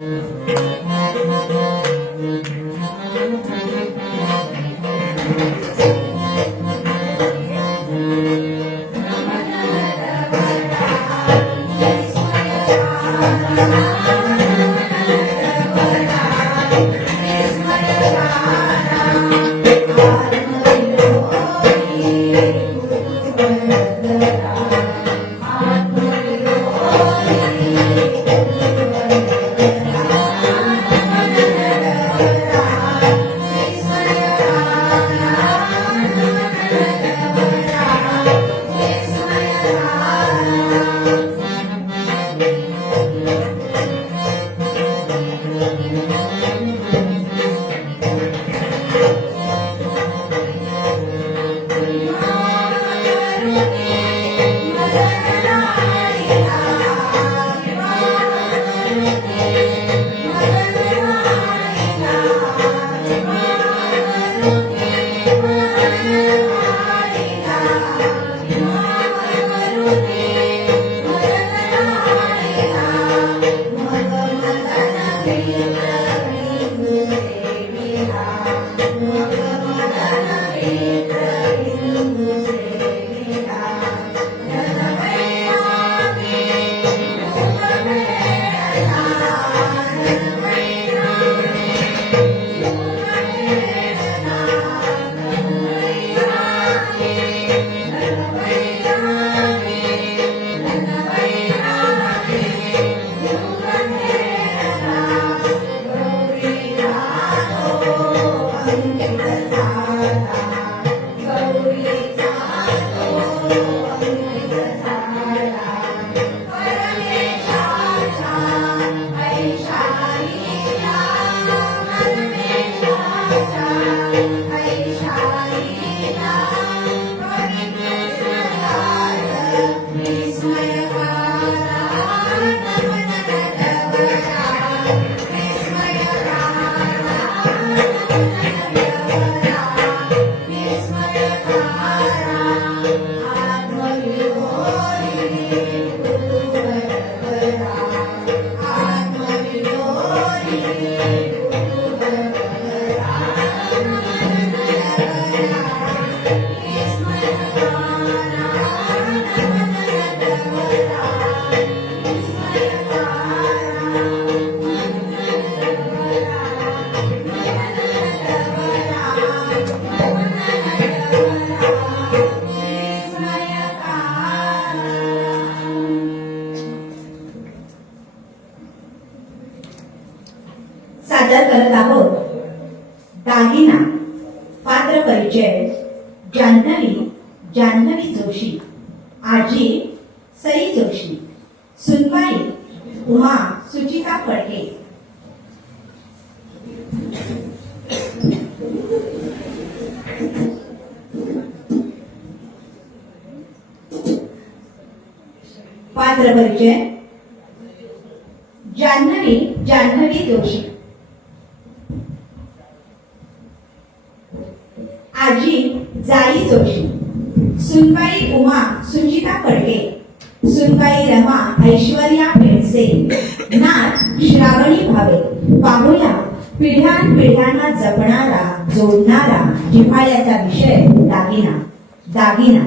Thank you. Yeah. आजी जाई जोशी सुनबाई उमा सुचिता फडके सुनबाई रमा ऐश्वर्या पेडसे नाथ श्रावणी भावे पाहुया पिढ्यान पिढ्यांना जपणारा जोडणारा जिव्हाळ्याचा विषय दागिना दागिना.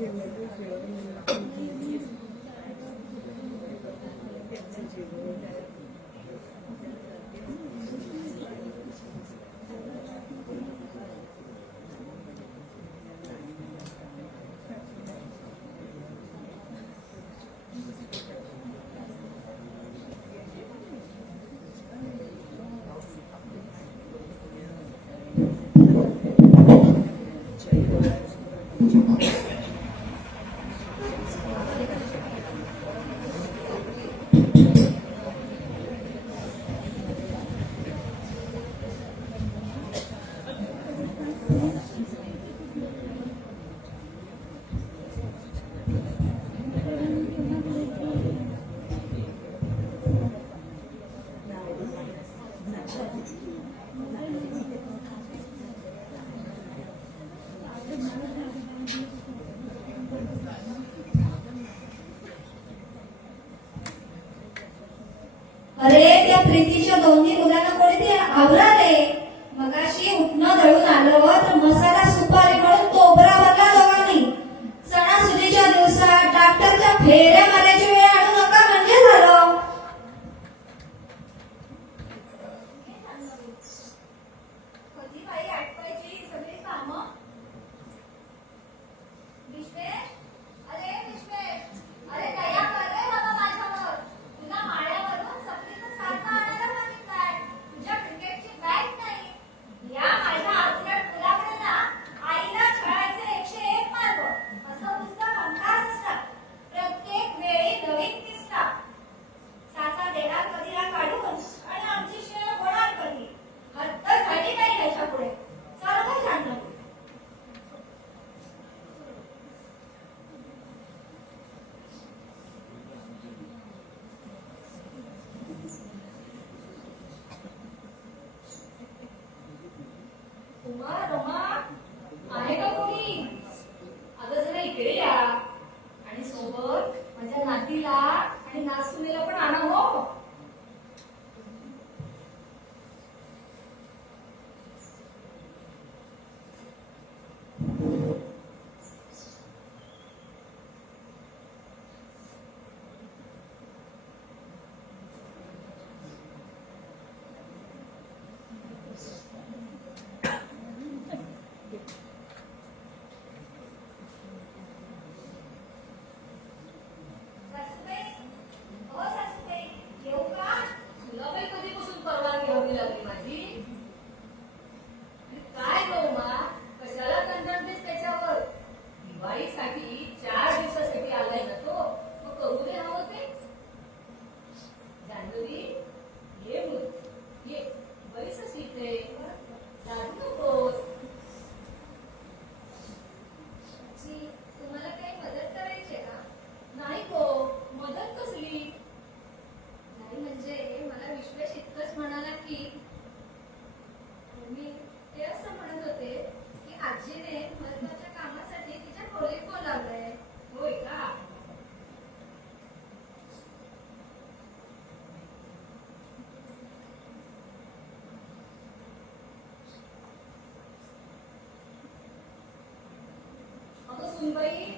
也没多久了 प्रीतीच्या दोन्ही मुंबई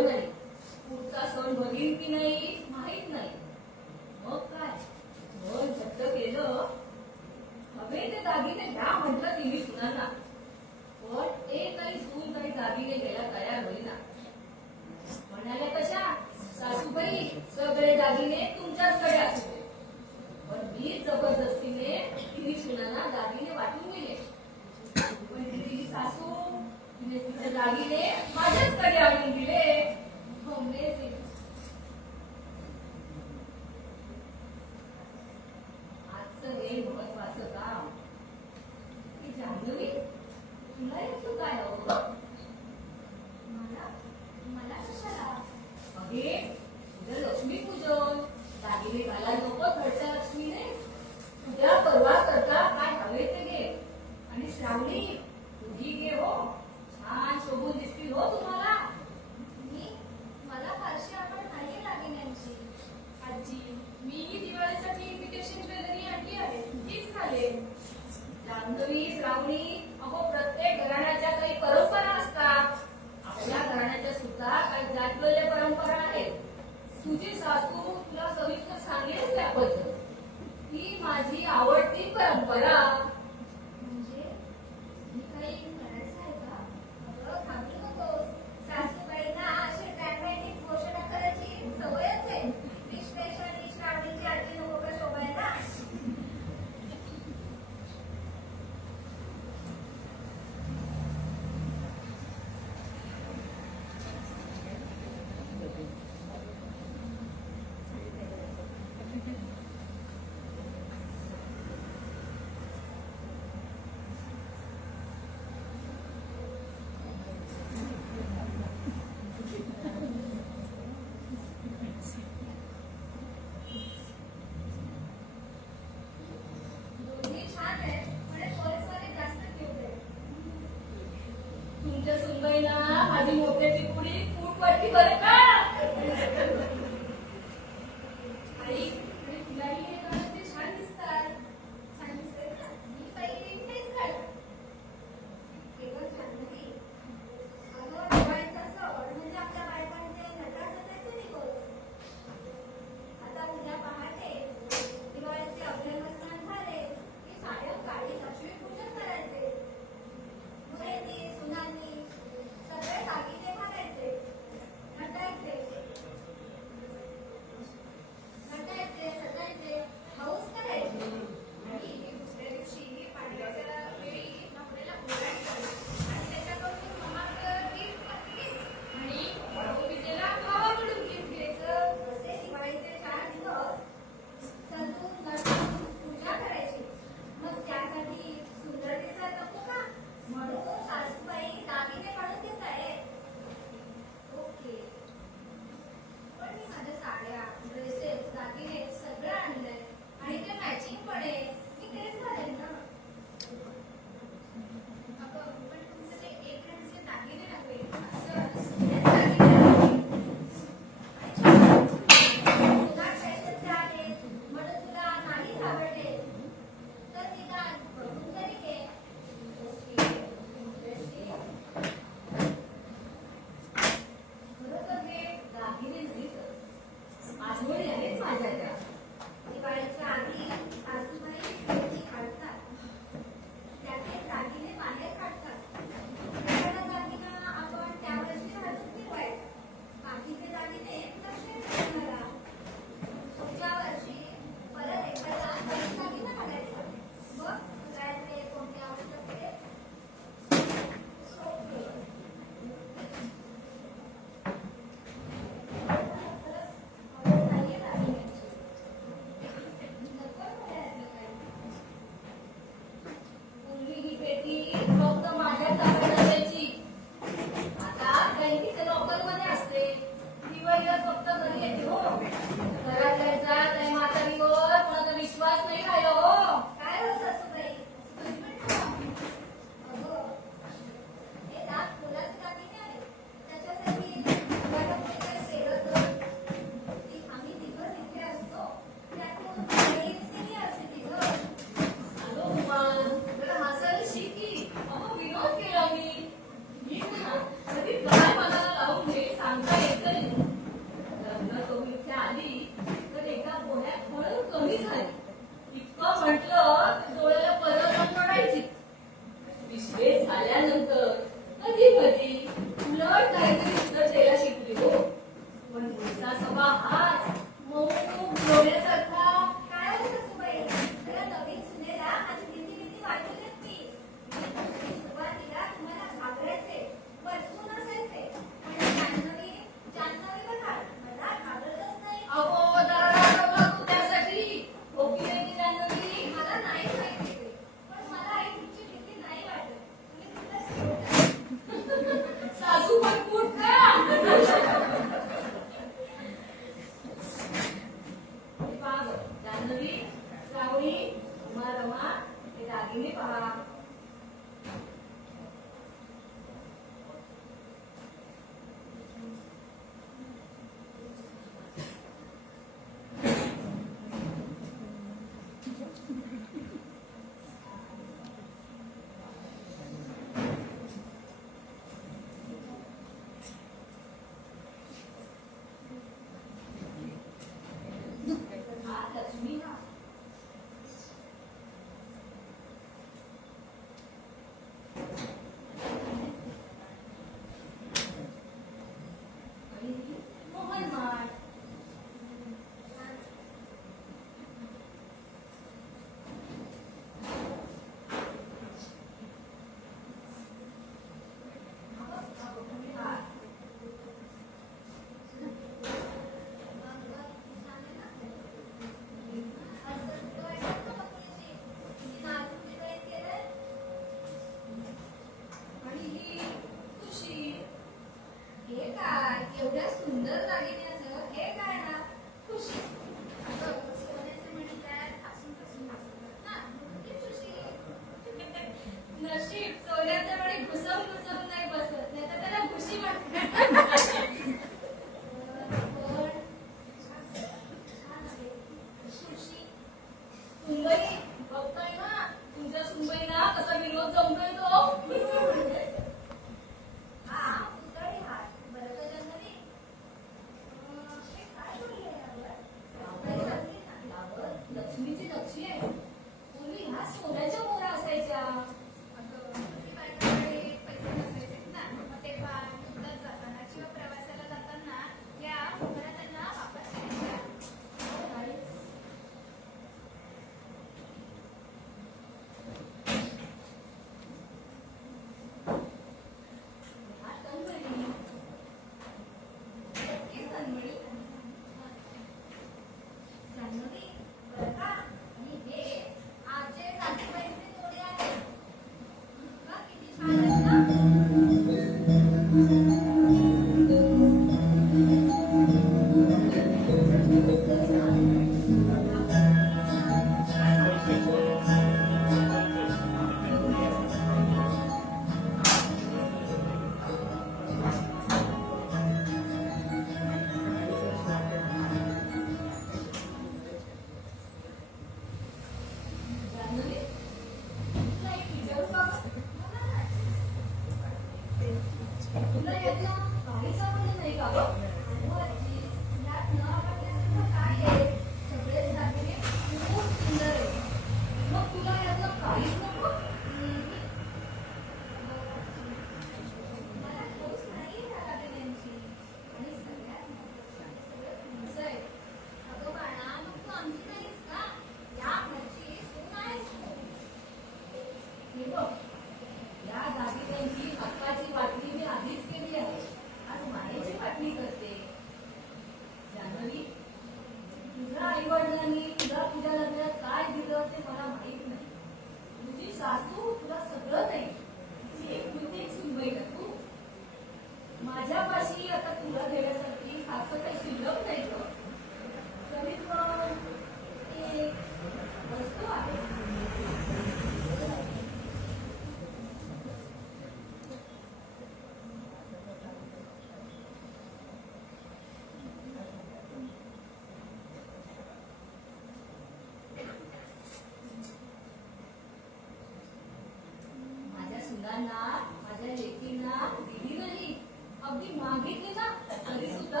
नात माझ्या लेकींना दिली नाही. अगदी मागितली ना तरी सुद्धा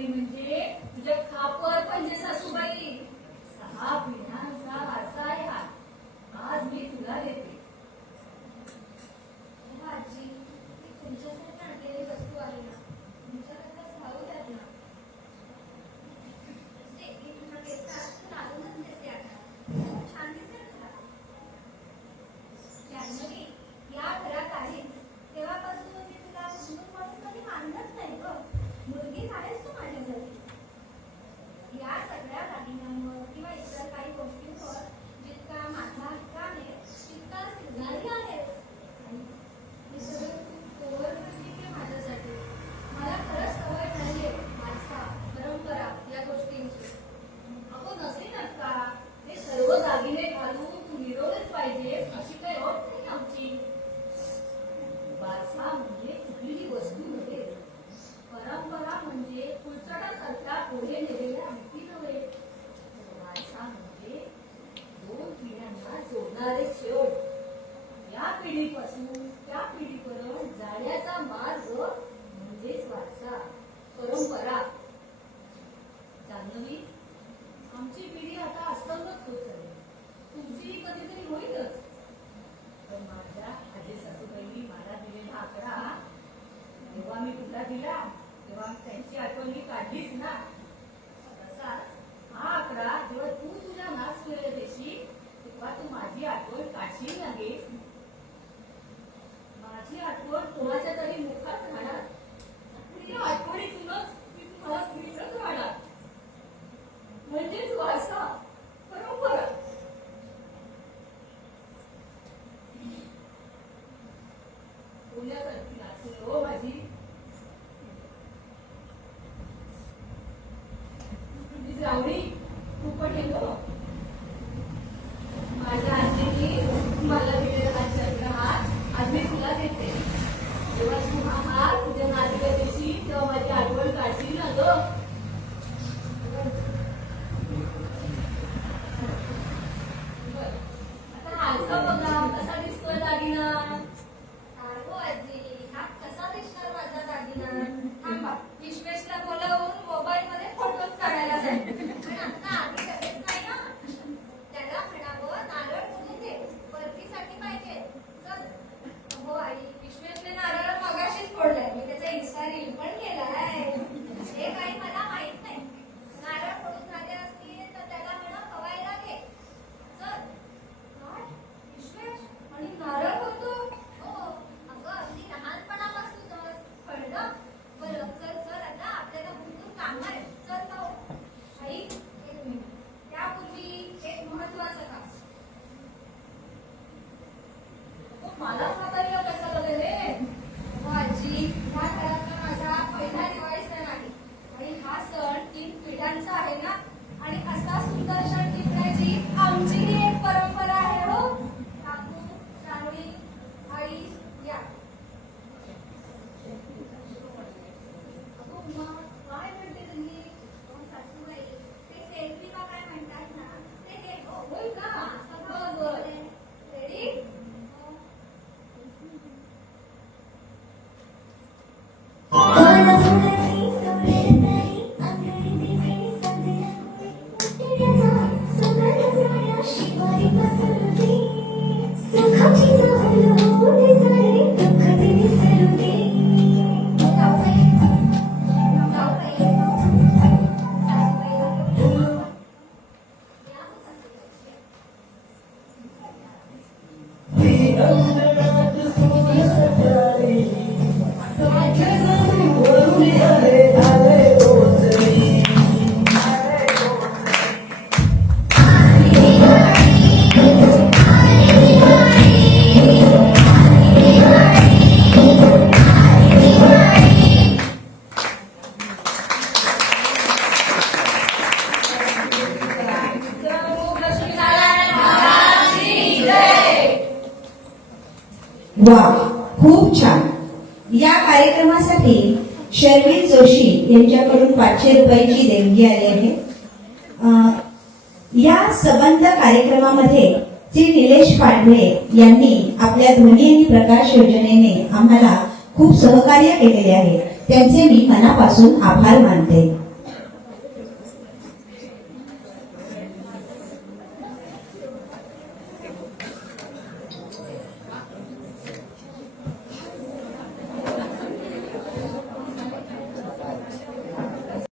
म्हणजे तुझ्या खाप कार्यक्रमामध्ये श्री निलेश पांढरे यांनी आपल्या ध्वनी आणि प्रकाश योजनेने आम्हाला खूप सहकार्य केलेले आहे. त्यांचे मी मनापासून आभार मानते.